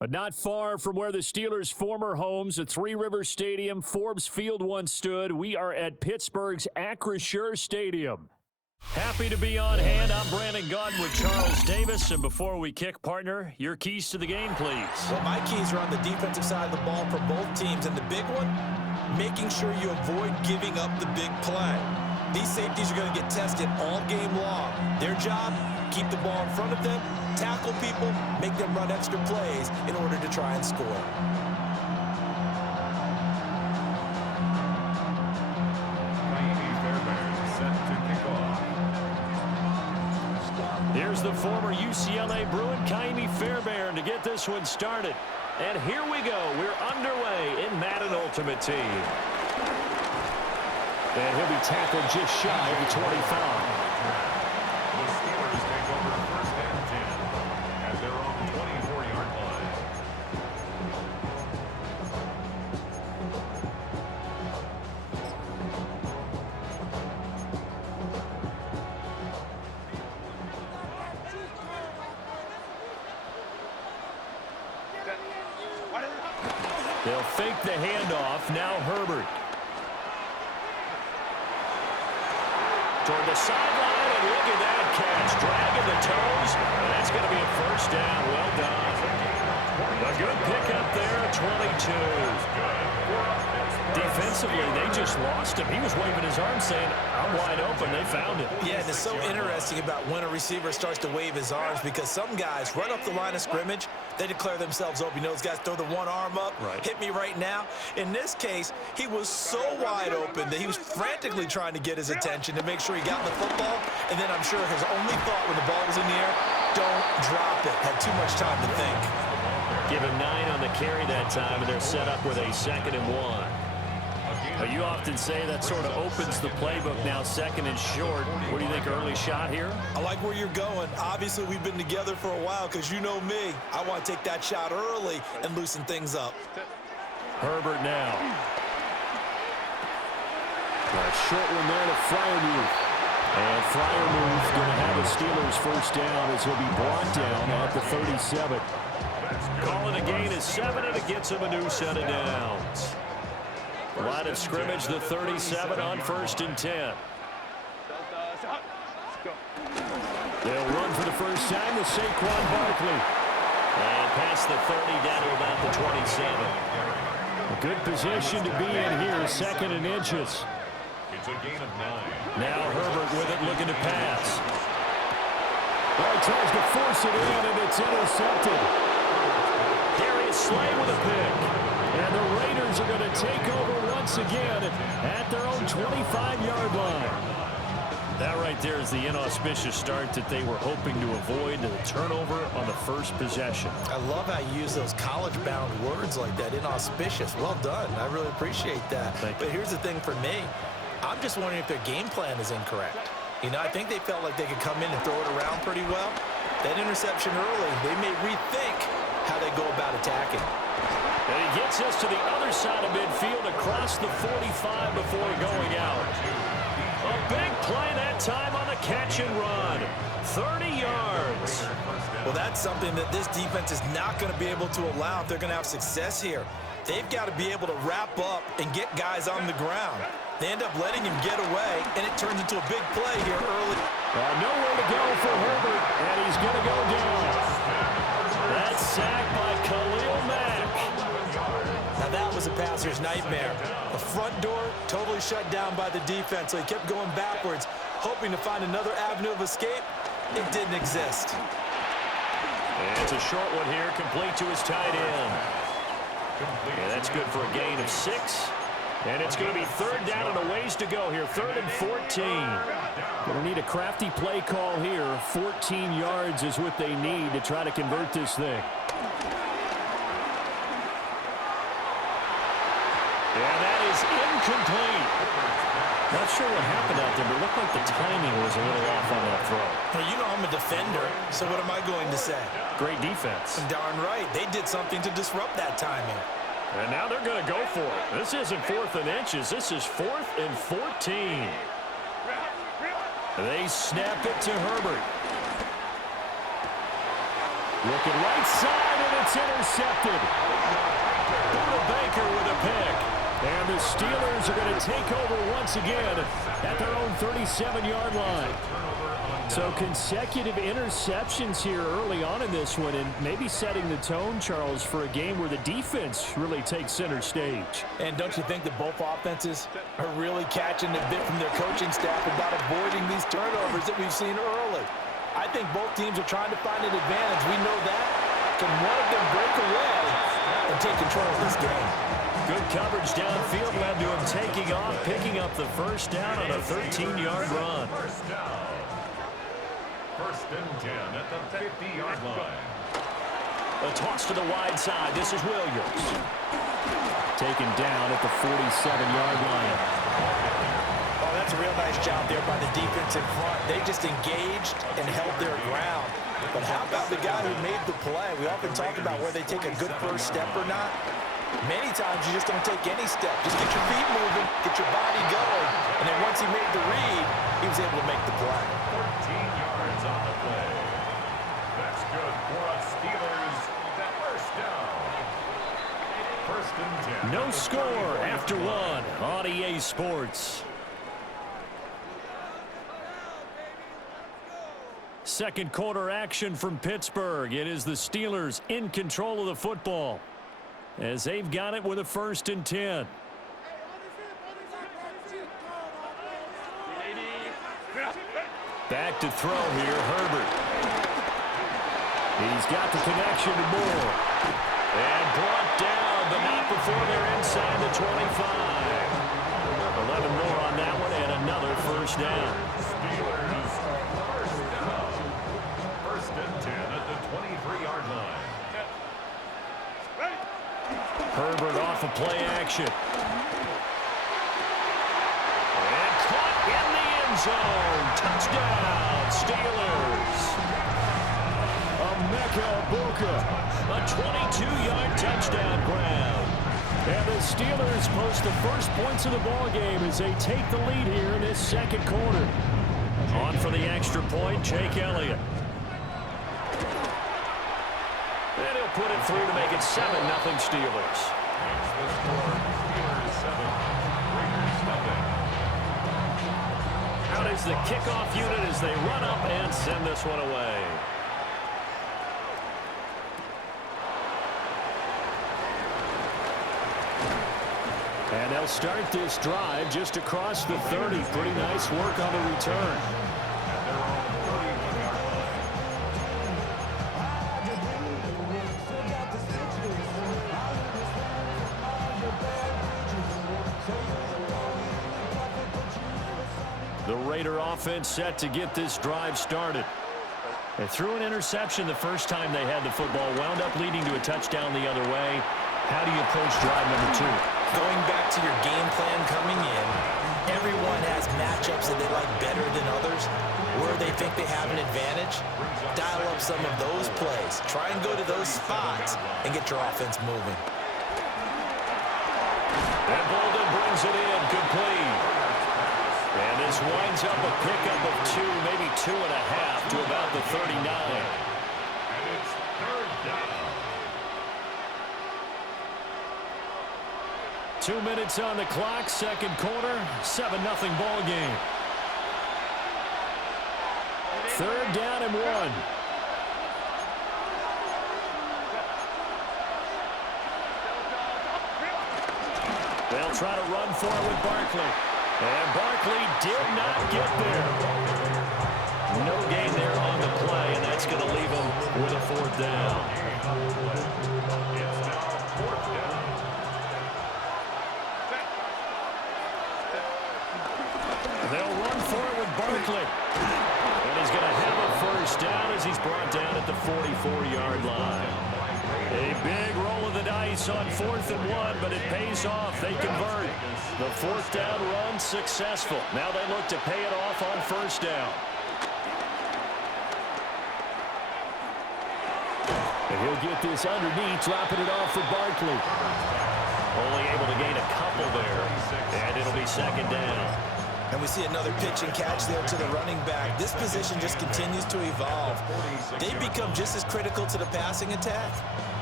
But not far from where the Steelers' former homes, at Three Rivers Stadium, Forbes Field once stood, we are at Pittsburgh's Acrisure Stadium. Happy to be on hand. I'm Brandon Gaudin with Charles Davis. And before we kick, partner, your keys to the game, please. Well, my keys are on the defensive side of the ball for both teams. And the big one, making sure you avoid giving up the big play. These safeties are going to get tested all game long. Their job, keep the ball in front of them, tackle people, make them run extra plays in order to try and score. Here's the former UCLA Bruin, Kaimi Fairbairn, to get this one started. And here we go. We're underway in Madden Ultimate Team. And he'll be tackled just shy of the 25. The Steelers take over first and 10 at their own 24-yard line. They'll fake the handoff. Now Herbert. Toward the sideline, and look at that catch. Dragging the toes, and that's going to be a first down. Well done. A good pickup there at 22. Defensively, they just lost him. He was waving his arm saying, I'm wide open. They found him. Yeah, and it's so interesting about when a receiver starts to wave his arms because some guys run up the line of scrimmage, they declare themselves open. You know, those guys throw the one arm up, hit me right now. In this case, he was so wide open that he was frantically trying to get his attention to make sure he got the football. And then I'm sure his only thought when the ball was in the air, don't drop it. Had too much time to think. Give him 9 on the carry that time, and they're set up with a 2nd and 1. You often say that sort of opens the playbook now, 2nd and short. What do you think, early shot here? I like where you're going. Obviously, we've been together for a while because you know me. I want to take that shot early and loosen things up. Herbert now. A short one there to Freiermuth. And Freiermuth going to have a Steelers first down as he'll be brought down at the 37. Calling a gain of 7, and it gets him a new set of downs. Line of scrimmage, the 37 on 1st and 10. They'll run for the first time with Saquon Barkley. And past the 30 down to about the 27. A good position to be in here, 2nd and inches. It's a gain of 9. Now Herbert with it, looking to pass. Well, he tries to force it in, and it's intercepted. Darius Slay with a pick. And the Raiders are going to take over once again at their own 25-yard line. That right there is the inauspicious start that they were hoping to avoid, the turnover on the first possession. I love how you use those college-bound words like that, inauspicious. Well done. I really appreciate that. But here's the thing for me. I'm just wondering if their game plan is incorrect. You know, I think they felt like they could come in and throw it around pretty well. That interception early, they may rethink how they go about attacking. And he gets us to the other side of midfield across the 45 before going out. A big play that time on the catch and run. 30 yards. Well, that's something that this defense is not going to be able to allow if they're going to have success here. They've got to be able to wrap up and get guys on the ground. They end up letting him get away, and it turns into a big play here early. Nowhere to go for Herbert, and he's going to go down. That's sacked by Khalil Mack. Now that was a passer's nightmare. The front door totally shut down by the defense, so he kept going backwards, hoping to find another avenue of escape. It didn't exist. And it's a short one here, complete to his tight end. Yeah, that's good for a gain of 6. And it's going to be 3rd down and a ways to go here, 3rd and 14. Going to need a crafty play call here. 14 yards is what they need to try to convert this thing. Yeah, that is incomplete. Not sure what happened out there, but it looked like the timing was a little off on that throw. Well, you know I'm a defender, so what am I going to say? Great defense. Darn right. They did something to disrupt that timing. And now they're going to go for it. This isn't 4th and inches. This is 4th and 14. They snap it to Herbert. Looking right side, and it's intercepted. Buda Baker with a pick. And the Steelers are going to take over once again at their own 37-yard line. So consecutive interceptions here early on in this one, and maybe setting the tone, Charles, for a game where the defense really takes center stage. And don't you think that both offenses are really catching a bit from their coaching staff about avoiding these turnovers that we've seen early? I think both teams are trying to find an advantage. We know that. Can one of them break away and take control of this game? Good coverage downfield led to him taking off, picking up the first down on a 13-yard run. First and 10 at the 50-yard line. A toss to the wide side. This is Williams. Taken down at the 47-yard line. Oh, that's a real nice job there by the defense in front. They just engaged and held their ground. But how about the guy who made the play? We often talk about where they take a good first step or not. Many times you just don't take any step. Just get your feet moving, get your body going. And then once he made the read, he was able to make the play. 14 yards on the play. That's good for us Steelers. That first down. First and 10. No score after one on EA Sports. Second quarter action from Pittsburgh. It is the Steelers in control of the football as they've got it with a first and 10. Back to throw here, Herbert. He's got the connection to Moore. And brought down, but not before they're inside the 25. 11 more on that one, and another first down. Steelers first down. First and 10 at the 23-yard line. Herbert off of play action. And caught in the end zone. Touchdown, Steelers. Emeka Egbuka, a 22-yard touchdown grab. And the Steelers post the first points of the ballgame as they take the lead here in this second quarter. On for the extra point, Jake Elliott. And he'll put it through to make it 7-0 Steelers. Makes the score. Steelers 7. Raiders nothing. Out is the kickoff unit as they run up and send this one away. And they'll start this drive just across the 30. Pretty nice work on the return. At their own 31-yard line. The Raider offense set to get this drive started. They threw an interception the first time they had the football, wound up leading to a touchdown the other way. How do you approach drive number 2? Going back to your game plan coming in, everyone has matchups that they like better than others, where they think they have an advantage. Dial up some of those plays. Try and go to those spots and get your offense moving. And Bolden brings it in, complete. And this winds up a pickup of 2, maybe 2.5 to about the 39. And it's third down. 2 minutes on the clock, second quarter, 7-0 ball game. Third down and 1. They'll try to run for it with Barkley. And Barkley did not get there. No gain there on the play, and that's going to leave him with a fourth down. It's now fourth down. They'll run for it with Barkley. And he's going to have a first down as he's brought down at the 44-yard line. A big roll of the dice on 4th and 1, but it pays off. They convert. The fourth down run successful. Now they look to pay it off on first down. And he'll get this underneath, dropping it off for Barkley. Only able to gain a couple there, and it'll be second down. And we see another pitch and catch there to the running back. This position just continues to evolve. They become just as critical to the passing attack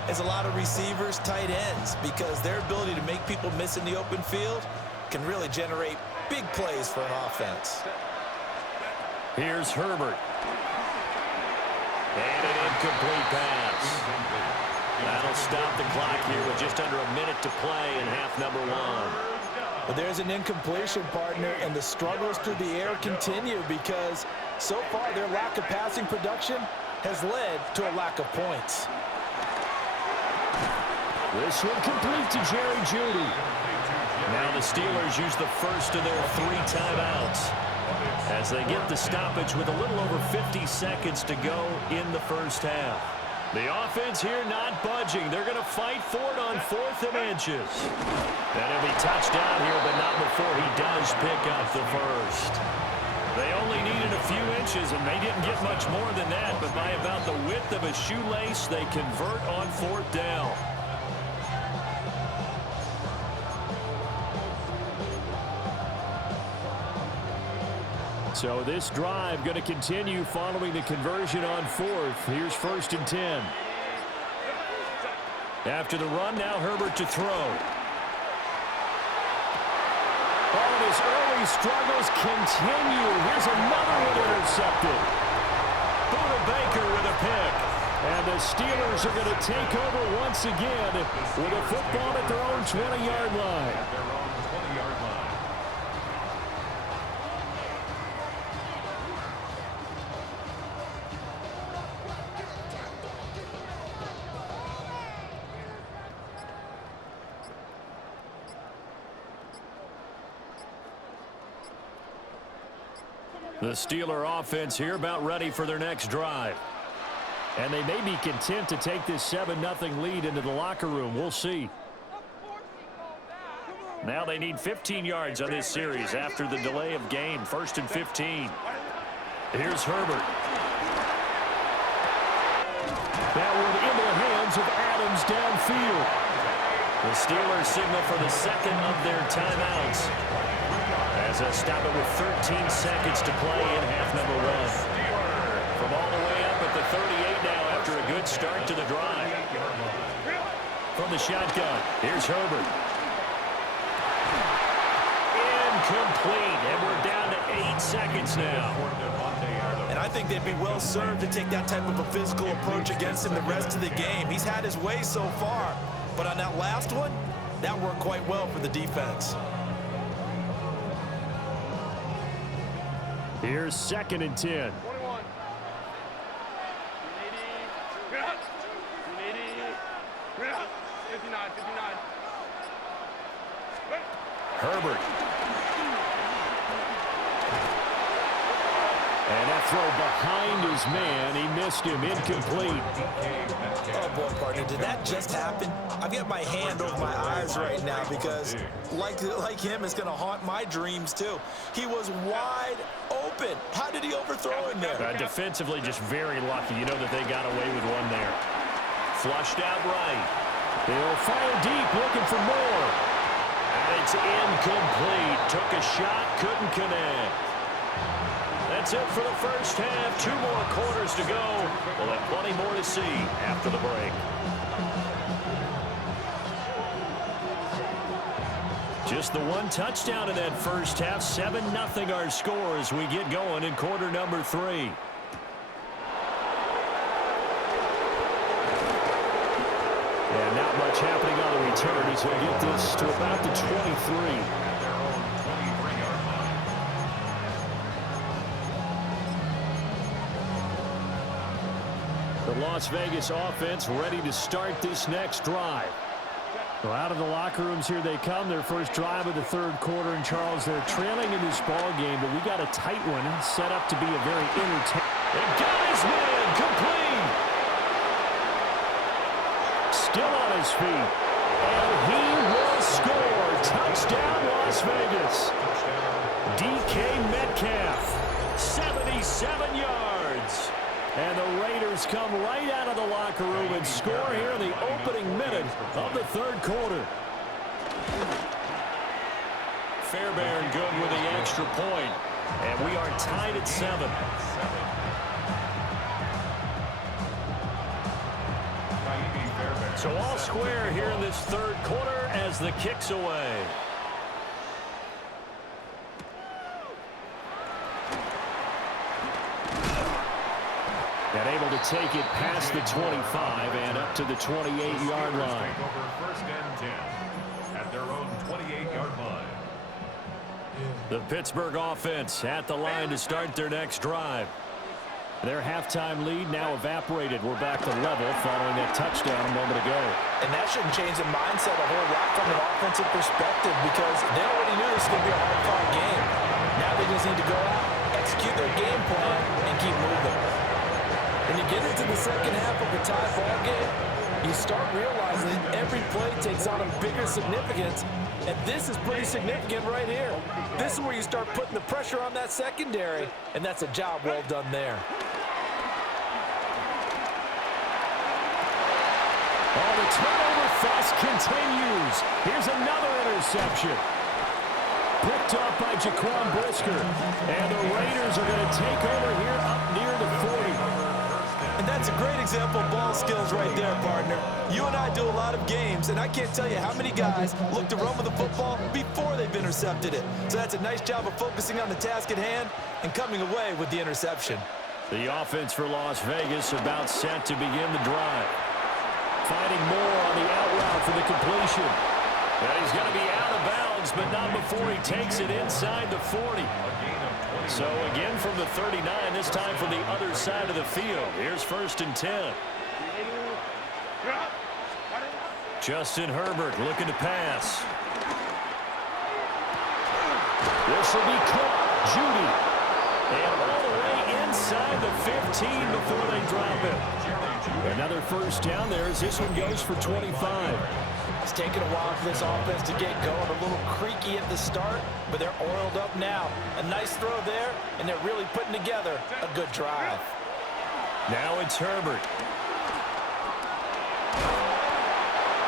is a lot of receivers, tight ends, because their ability to make people miss in the open field can really generate big plays for an offense. Here's Herbert. And an incomplete pass. That'll stop the clock here with just under a minute to play in half number one. But there's an incompletion, partner, and the struggles through the air continue because so far their lack of passing production has led to a lack of points. This one complete to Jerry Jeudy. Now the Steelers use the first of their 3 timeouts as they get the stoppage with a little over 50 seconds to go in the first half. The offense here not budging. They're going to fight for it on 4th and inches. And he'll be touched down here, but not before he does pick up the first. They only needed a few inches, and they didn't get much more than that, but by about the width of a shoelace, they convert on 4th down. So this drive going to continue following the conversion on 4th. Here's 1st and 10. After the run, now Herbert to throw. Oh, and his early struggles continue. Here's another one intercepted. Buda Baker with a pick. And the Steelers are going to take over once again with a football at their own 20-yard line. The Steeler offense here about ready for their next drive. And they may be content to take this 7-0 lead into the locker room. We'll see. Now they need 15 yards on this series after the delay of game. 1st and 15. Here's Herbert. That one into the hands of Adams downfield. The Steelers signal for the second of their timeouts as they stop it with 13 seconds to play in half number one. From all the way up at the 38 now after a good start to the drive. From the shotgun, here's Herbert. Incomplete, and we're down to 8 seconds now. And I think they'd be well served to take that type of a physical approach against him the rest of the game. He's had his way so far, but on that last one, that worked quite well for the defense. Here's 2nd and 10. Herbert. And that throw behind his man. He missed him. Incomplete. Oh, boy, partner, did that just happen? I've got my hand over my eyes right now because, like him, it's going to haunt my dreams, too. He was wide open. How did he overthrow him there? Defensively, just very lucky. You know that they got away with one there. Flushed out right. They'll fire deep, looking for more. And it's incomplete. Took a shot, couldn't connect. That's it for the first half. 2 more quarters to go. We'll have plenty more to see after the break. Just the 1 touchdown in that first half. 7-0 our score as we get going in quarter number 3. And not much happening on the return as we get this to about the 23. The Las Vegas offense ready to start this next drive. Well, out of the locker rooms here they come. Their first drive of the 3rd quarter. And, Charles, they're trailing in this ball game, but we got a tight one set up to be a very entertaining. And got his man complete. Still on his feet. And he will score. Touchdown, Las Vegas. DK Metcalf, 77 yards. And the Raiders come right out of the locker room and score here in the opening minute of the 3rd quarter. Fairbairn good with the extra point. And we are tied at 7. So all square here in this third quarter as the kick's away. And able to take it past the 25 and up to the 28-yard line. Take over first and 10 at their own 28-yard line. The Pittsburgh offense at the line to start their next drive. Their halftime lead now evaporated. We're back to level following that touchdown a moment ago. And that shouldn't change the mindset a whole lot from an offensive perspective because they already knew this was going to be a hard-fought game. Now they just need to go out, execute their game plan, and keep moving. When you get into the second half of a tie ball game, you start realizing every play takes on a bigger significance, and this is pretty significant right here. This is where you start putting the pressure on that secondary, and that's a job well done there. Oh, the turnover fuss continues. Here's another interception. Picked up by Jaquan Brisker, and the Raiders are going to take over here up near the 40. And that's a great example of ball skills right there, partner. You and I do a lot of games, and I can't tell you how many guys look to run with the football before they've intercepted it. So that's a nice job of focusing on the task at hand and coming away with the interception. The offense for Las Vegas about set to begin the drive. Finding more on the out route for the completion. And he's going to be out of bounds, but not before he takes it inside the 40. So again from the 39, this time from the other side of the field. Here's first and 10. Justin Herbert looking to pass. This will be caught. Judy. And all the way inside the 15 before they drop it. Another first down there as this one goes for 25. It's taken a while for this offense to get going. A little creaky at the start, but they're oiled up now. A nice throw there, and they're really putting together a good drive. Now it's Herbert.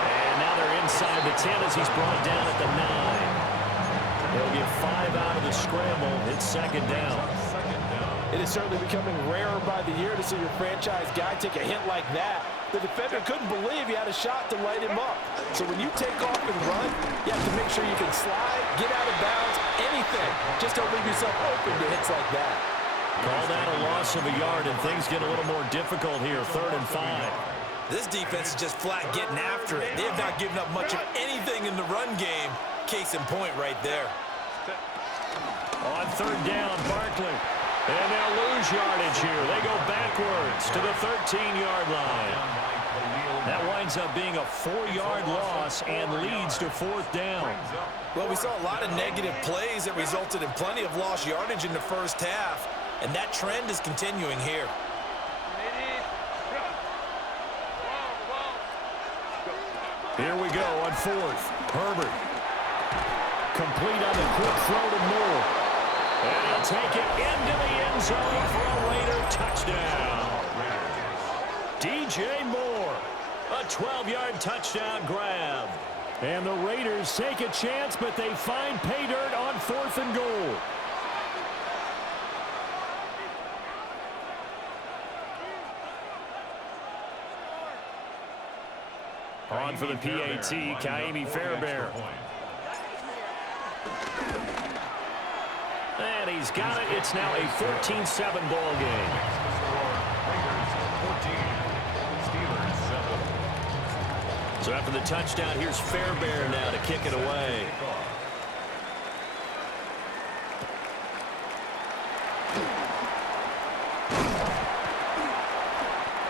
And now they're inside the 10 as he's brought down at the 9. They'll get 5 out of the scramble. It's second down. It is certainly becoming rarer by the year to see your franchise guy take a hit like that. The defender couldn't believe he had a shot to light him up. So when you take off and run, you have to make sure you can slide, get out of bounds, anything. Just don't leave yourself open to hits like that. Call that a loss of a yard, and things get a little more difficult here. 3rd and 5. This defense is just flat getting after it. They have not given up much of anything in the run game. Case in point right there. On 3rd down, Barkley. And they'll lose yardage here. They go backwards to the 13-yard line. That winds up being a 4-yard loss and leads to 4th down. Well, we saw a lot of negative plays that resulted in plenty of lost yardage in the first half, and that trend is continuing here. Here we go on 4th. Herbert. Complete on the quick throw to Moore. And he'll take it into the end zone for a Raider touchdown. DJ Moore, a 12-yard touchdown grab. And the Raiders take a chance, but they find pay dirt on 4th and goal. On for the PAT, Kaimi Fairbairn. And he's got it. It's now a 14-7 ball game. So after the touchdown, here's Fairbairn now to kick it away.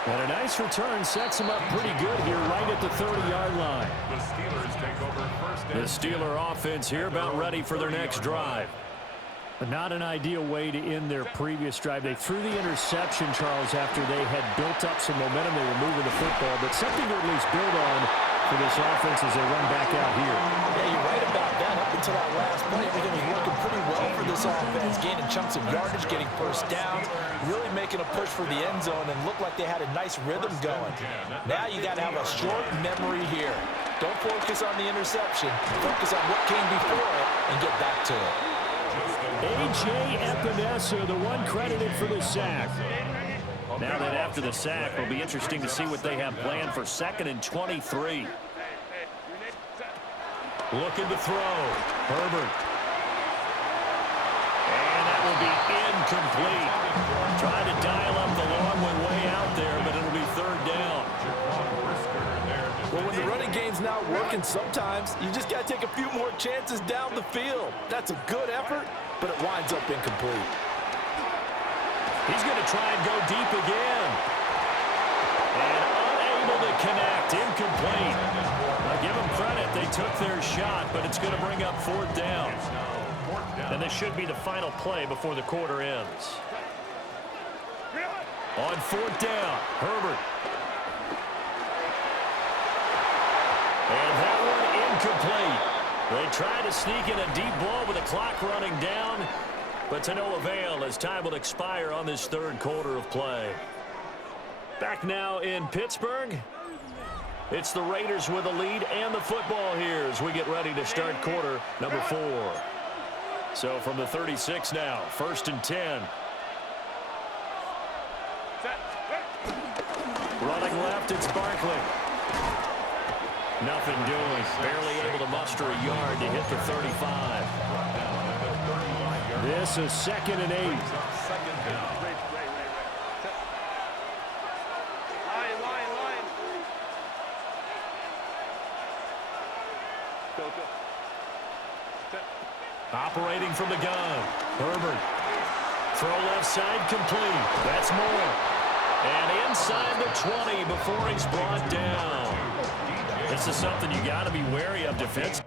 And a nice return sets him up pretty good here right at the 30-yard line. The Steelers take over first. The Steeler offense here about ready for their next drive. But not an ideal way to end their previous drive. They threw the interception, Charles, after they had built up some momentum. They were moving the football, but something to at least build on for this offense as they run back out here. Yeah, you're right about that. Up until that last play, everything was working pretty well for this offense, gaining chunks of yardage, getting first downs, really making a push for the end zone, and looked like they had a nice rhythm going. Now you got to have a short memory here. Don't focus on the interception. Focus on what came before it and get back to it. A.J. Epinesa, the one credited for the sack. Now then, after the sack, it'll be interesting to see what they have planned for 2nd and 23. Looking to throw. Herbert. And that will be incomplete. Trying to dial up the long one way out there, but it'll be 3rd down. Well, when the running game's not working, sometimes you just got to take a few more chances down the field. That's a good effort, but it winds up incomplete. He's going to try and go deep again. And unable to connect. Incomplete. I give them credit. They took their shot, but it's going to bring up 4th down. And this should be the final play before the quarter ends. On 4th down, Herbert. And that one incomplete. They try to sneak in a deep ball with the clock running down, but to no avail as time will expire on this 3rd quarter of play. Back now in Pittsburgh. It's the Raiders with the lead and the football here as we get ready to start quarter number 4. So from the 36 now, 1st and 10. Running left, it's Barkley. Nothing doing. Barely able to muster a yard to hit the 35. This is 2nd and 8. Operating from the gun. Herbert. Throw left side complete. That's more. And inside the 20 before he's brought down. This is something you got to be wary of defense.